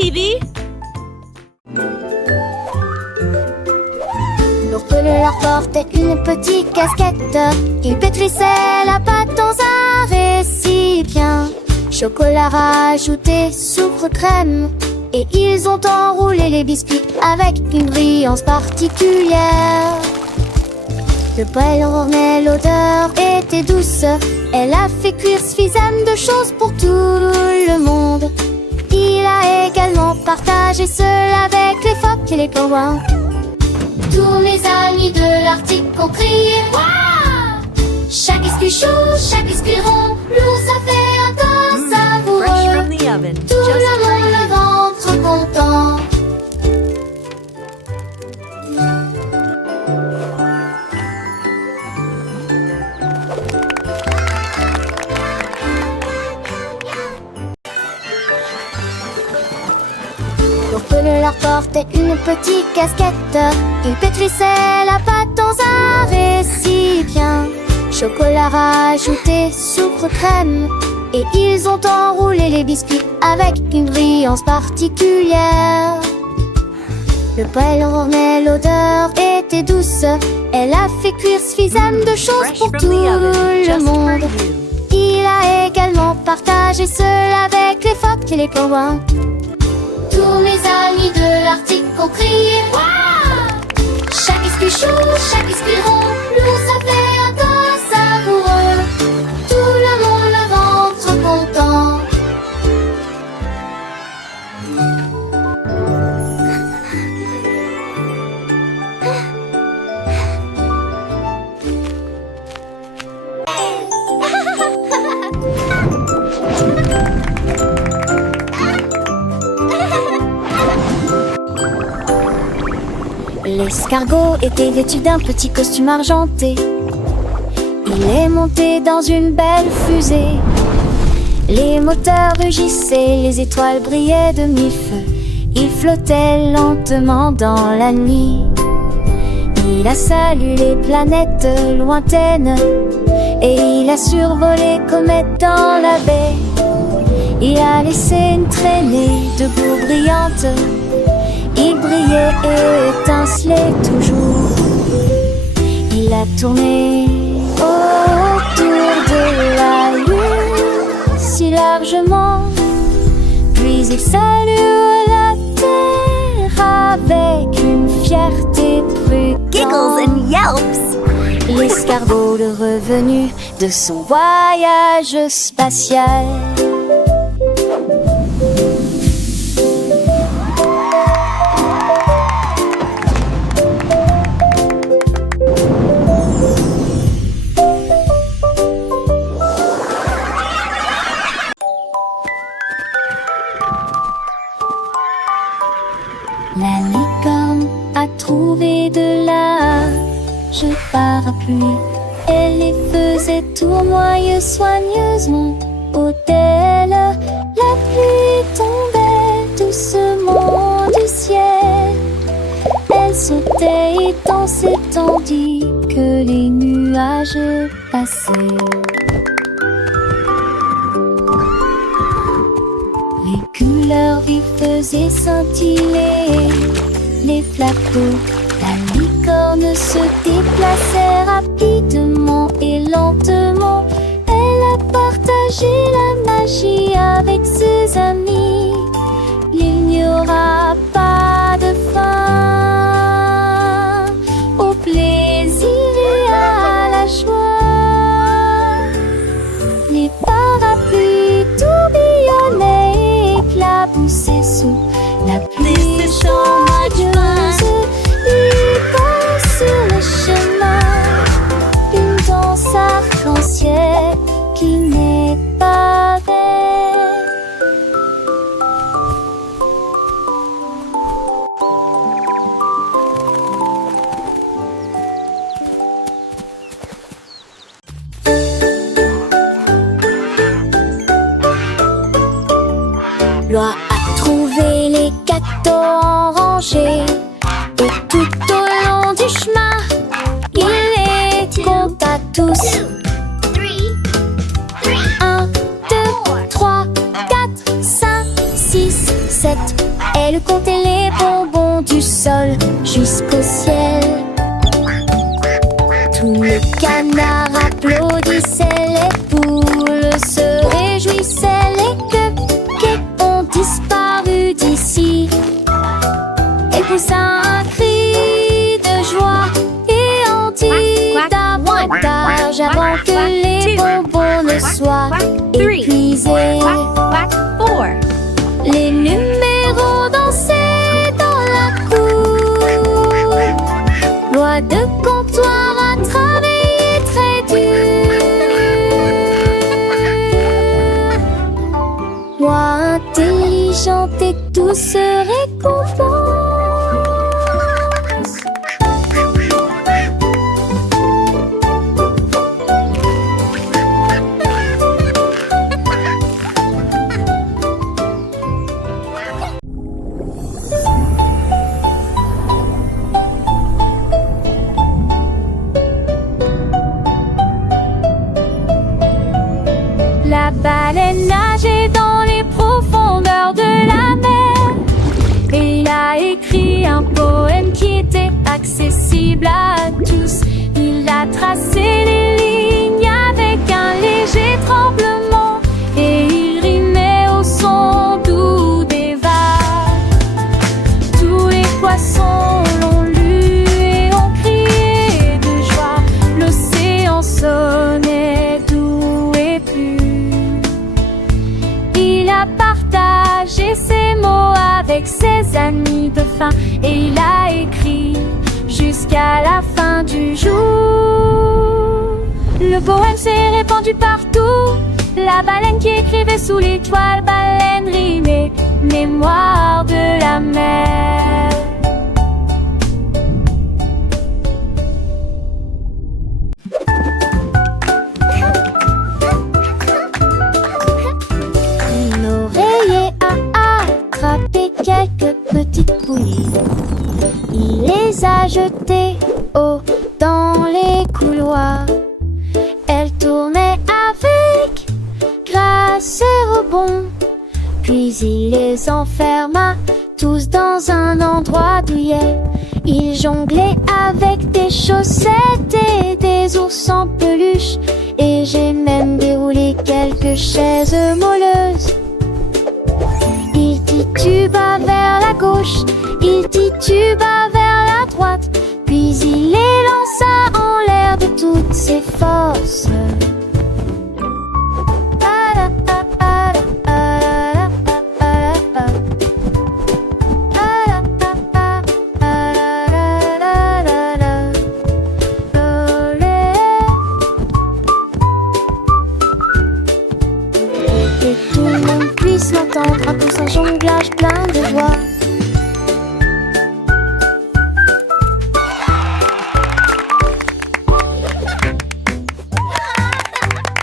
TV? L'ours leur portait une petite casquette. Il pétrissait la pâte dans un récipient. Chocolat rajouté, sucre, crème. Et ils ont enroulé les biscuits avec une brillance particulière. Le poêle ornait, l'odeur était douce. Elle a fait cuire suffisamment de choses pour tout le monde. Il a également partagé cela avec les phoques et les pingouins. Tous mes amis de l'Arctique ont crié Waouh! Chaque biscuit chaud, chaque biscuit rond, l'ours a fait un tas savoureux. Fresh from the oven. Tout Just le for monde le you. ventre content. L'ours leur portait une petite casquette. Il pétrissait la pâte dans un récipient. Chocolat rajouté, sucre, crème. Et ils ont enroulé les biscuits avec une brillance particulière. Le poêle ornait, l'odeur était douce. Elle a fait cuire suffisamment de choses Fresh pour from tout the oven. le Just for monde. you. Il a également partagé cela avec les phoques et les pingouins. Tous mes amis de l'Arctique ont crié Waouh! Chaque biscuit chaud, chaque biscuit rond, l'ours a fait un tas savoureux. Tout le monde le ventre content. L'escargot était vêtu d'un petit costume argenté. Il est monté dans une belle fusée. Les moteurs rugissaient, les étoiles brillaient de mille feux. Il flottait lentement dans la nuit. Il a salué les planètes lointaines et il a survolé comètes dans la baie. Il a laissé une traînée de boue brillante. Il brillait et étincelait toujours. Il a tourné autour de la lune si largement. Puis il salua la terre avec une fierté prudente. Giggles and yelps. L'escargot le revenu de son voyage spatial. La licorne a trouvé de larges parapluies. Elle les faisait tournoyer soigneusement autour d'elle. La pluie tombait doucement du ciel. Elle sautait et dansait tandis que les nuages passaient. Les couleurs vives faisaient scintiller les flaques d'eau. La licorne se déplaçait rapidement et lentement. Elle a partagé la magie avec ses amis. Il n'y aura pas de fin au plaisir et à la joie. Les parapluies tourbillonnaient et éclaboussaient sous la pluie chanteuse. Ils dansent sur le chemin, une danse arc-en-ciel qui n'est pas vraie. Loi a trouvé les gâteaux en rangée. Et tout au long du chemin, il les compte à tous. 1, 2, 3, 4, 5, 6, 7, jusqu'au ciel. Tous les canards applaudissaient, les poules se réjouissaient, les cupcakes ont disparu d'ici. Et poussa un cri de joie et en dit davantage avant que les bonbons ne soient épuisés. Les numéros dansaient dans la cour. Loi de comptoir à travailler très dur. Loi intelligente et tout se récompense. La baleine nageait dans les profondeurs de la mer. Et il a écrit un poème qui était accessible à tous. Il a tracé les lignes avec un léger tremblement. Et il rimait au son doux des vagues. Tous les poissons l'ont lu et ont crié de joie. L'océan sonnait doux et pur. Il a partagé ses mots avec ses amis de fin. Et il a écrit jusqu'à la fin du jour. Le poème s'est répandu partout. La baleine qui écrivait sous l'étoile, baleine rimée, mémoire de la mer. L'oreiller a attrapé quelques petites bouillies. Il les a jetées haut dans les couloirs. Elle tournait avec grâce et rebond. Puis il les enferma tous dans un endroit douillet. Il jonglait avec des chaussettes et des ours en peluche. Et j'ai même déroulé quelques chaises moelleuses. Il tituba vers la gauche, il tituba vers la droite. Puis il les lança en l'air de toutes ses forces. Et tout le monde puisse l'entendre à cause d'un jonglage plein de joie.